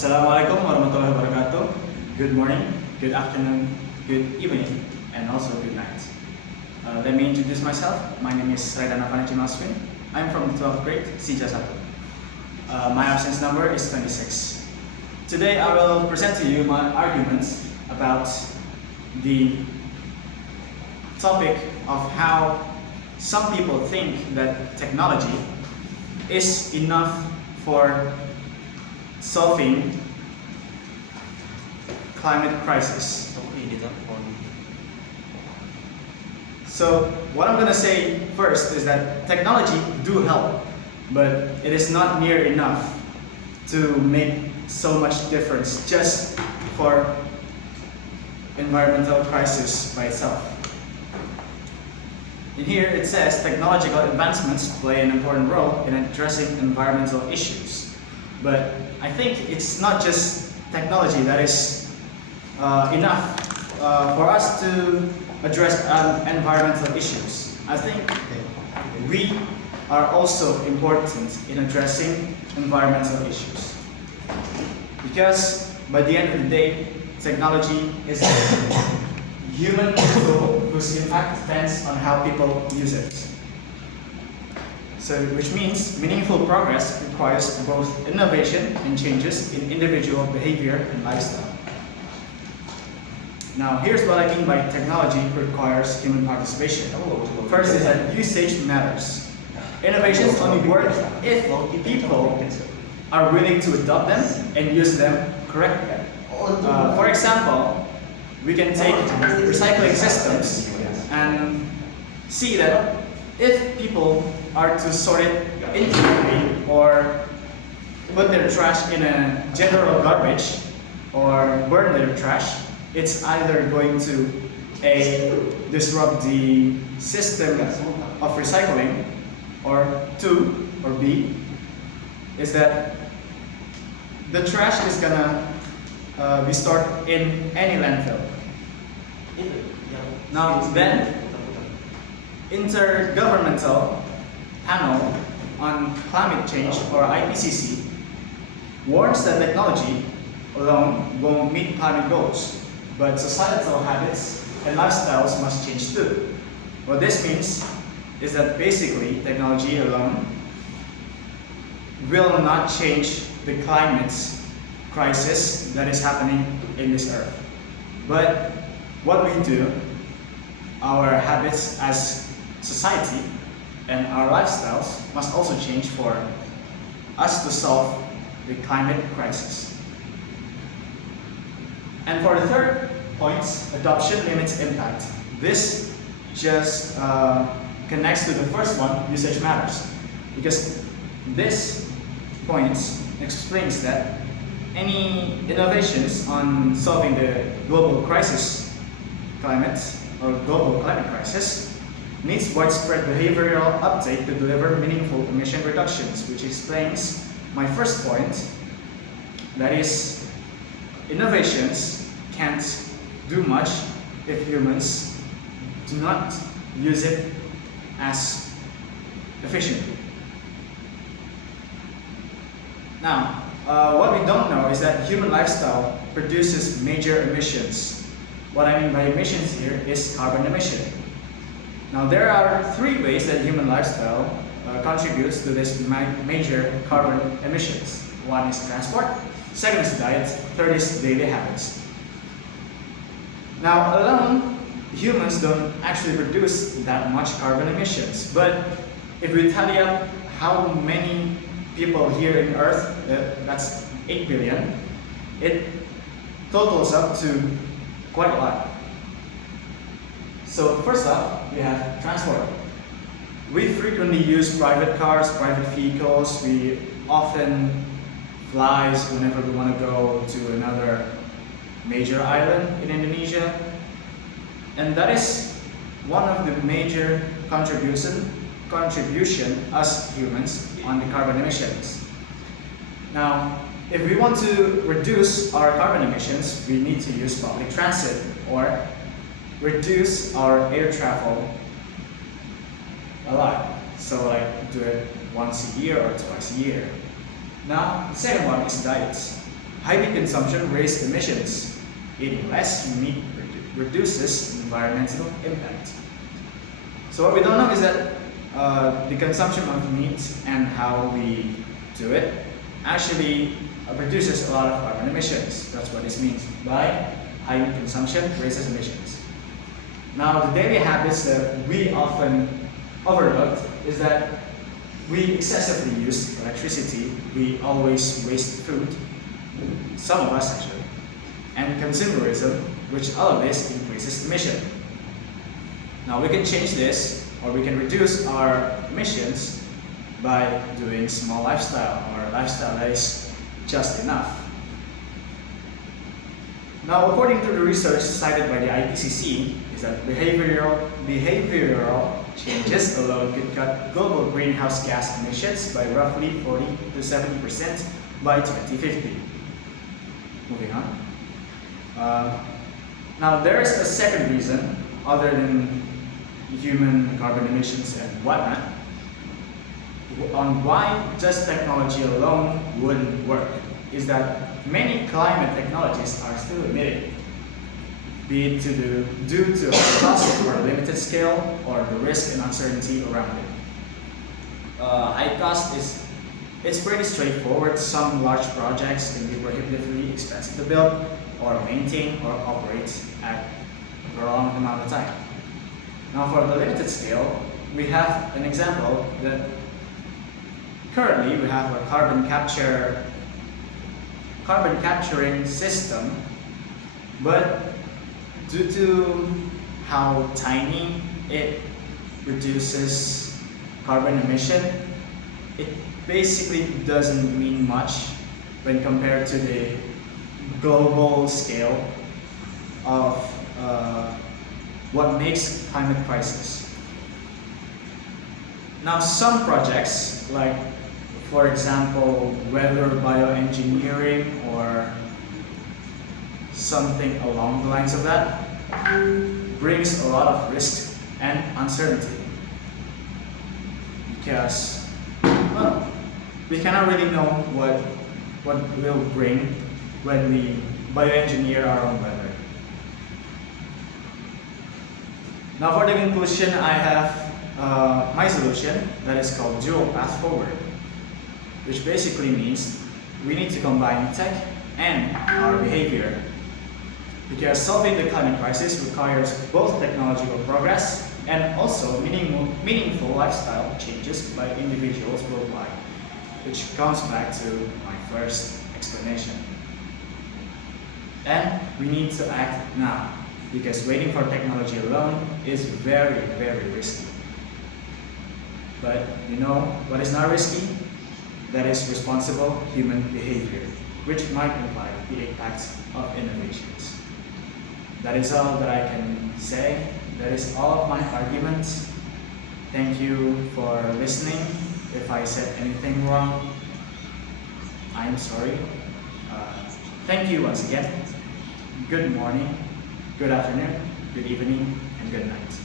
Assalamualaikum warahmatullahi wabarakatuh. Good morning, good afternoon, good evening, and also good night. Let me introduce myself. My name is Aahvanichi Melswin. I'm from the 12th grade, SIJA-1. My absence number is 26. Today I will present to you my arguments about the topic of how some people think that technology is enough for solving climate crisis. So what I'm going to say first is that technology do help, but it is not near enough to make so much difference just for environmental crisis by itself. In here it says technological advancements play an important role in addressing environmental issues. But I think it's not just technology that is enough for us to address environmental issues. I think we are also important in addressing environmental issues. Because by the end of the day, technology is a human tool whose impact depends on how people use it. So, which means meaningful progress requires both innovation and changes in individual behavior and lifestyle. Now, here's what I mean by technology requires human participation. First is that usage matters. Innovations only work if people are willing to adopt them and use them correctly. For example, we can take recycling systems and see that if people are to sort it individually or put their trash in a general garbage or burn their trash, it's either going to A, disrupt the system of recycling, or B, is that the trash is gonna be stored in any landfill. Now then, Intergovernmental Panel on Climate Change, or IPCC, warns that technology alone won't meet climate goals, but societal habits and lifestyles must change too. What this means is that basically technology alone will not change the climate crisis that is happening in this earth. But what we do, our habits as society and our lifestyles must also change for us to solve the climate crisis. And for the third point, adoption limits impact. This just connects to the first one, usage matters. Because this point explains that any innovations on solving the global crisis climate or global climate crisis needs widespread behavioral uptake to deliver meaningful emission reductions, which explains my first point, that is, innovations can't do much if humans do not use it as efficiently. Now, what we don't know is that human lifestyle produces major emissions. What I mean by emissions here is carbon emission. Now, there are three ways that human lifestyle contributes to this major carbon emissions. One is transport, second is diet, third is daily habits. Now, alone, humans don't actually produce that much carbon emissions. But if we tally up how many people here in Earth, that's 8 billion, it totals up to quite a lot. So first up, we have transport. We frequently use private cars, private vehicles. We often fly whenever we want to go to another major island in Indonesia. And that is one of the major contribution as humans on the carbon emissions. Now, if we want to reduce our carbon emissions, we need to use public transit or reduce our air travel a lot. So like do it once a year or twice a year. Now, the second one is diets. high meat consumption raises emissions. Eating less meat reduces environmental impact. So what we don't know is that the consumption of meat and how we do it actually produces a lot of carbon emissions. That's what this means by high meat consumption raises emissions. Now, the daily habits that we often overlook is that we excessively use electricity, we always waste food, some of us actually, and consumerism, which all of this increases emission. Now we can change this, or we can reduce our emissions by doing small lifestyle, or lifestyle that is just enough. Now, according to the research cited by the IPCC, is that behavioral changes alone could cut global greenhouse gas emissions by roughly 40 to 70% by 2050. Moving on. Now, there is a second reason, other than human carbon emissions and whatnot, on why just technology alone wouldn't work, is that many climate technologies are still emitting, be it due to a cost or a limited scale, or the risk and uncertainty around it. High cost it's pretty straightforward. Some large projects can be prohibitively expensive to build, or maintain, or operate at a prolonged amount of time. Now, for the limited scale, we have an example that currently we have a carbon capturing system, but due to how tiny it reduces carbon emission, it basically doesn't mean much when compared to the global scale of what makes climate crisis. Now, some projects, like for example weather bioengineering or something along the lines of that, brings a lot of risk and uncertainty, because, well, we cannot really know what will bring when we bioengineer our own weather. Now, for the conclusion, I have my solution that is called dual path forward, which basically means we need to combine tech and our behavior, because solving the climate crisis requires both technological progress and also meaningful lifestyle changes by individuals worldwide, which comes back to my first explanation. And we need to act now, because waiting for technology alone is very, very risky. But you know what is not risky? That is responsible human behavior, which might imply the impact of innovations. That is all that I can say. That is all of my arguments. Thank you for listening. If I said anything wrong, I'm sorry. Thank you once again. Good morning, good afternoon, good evening, and good night.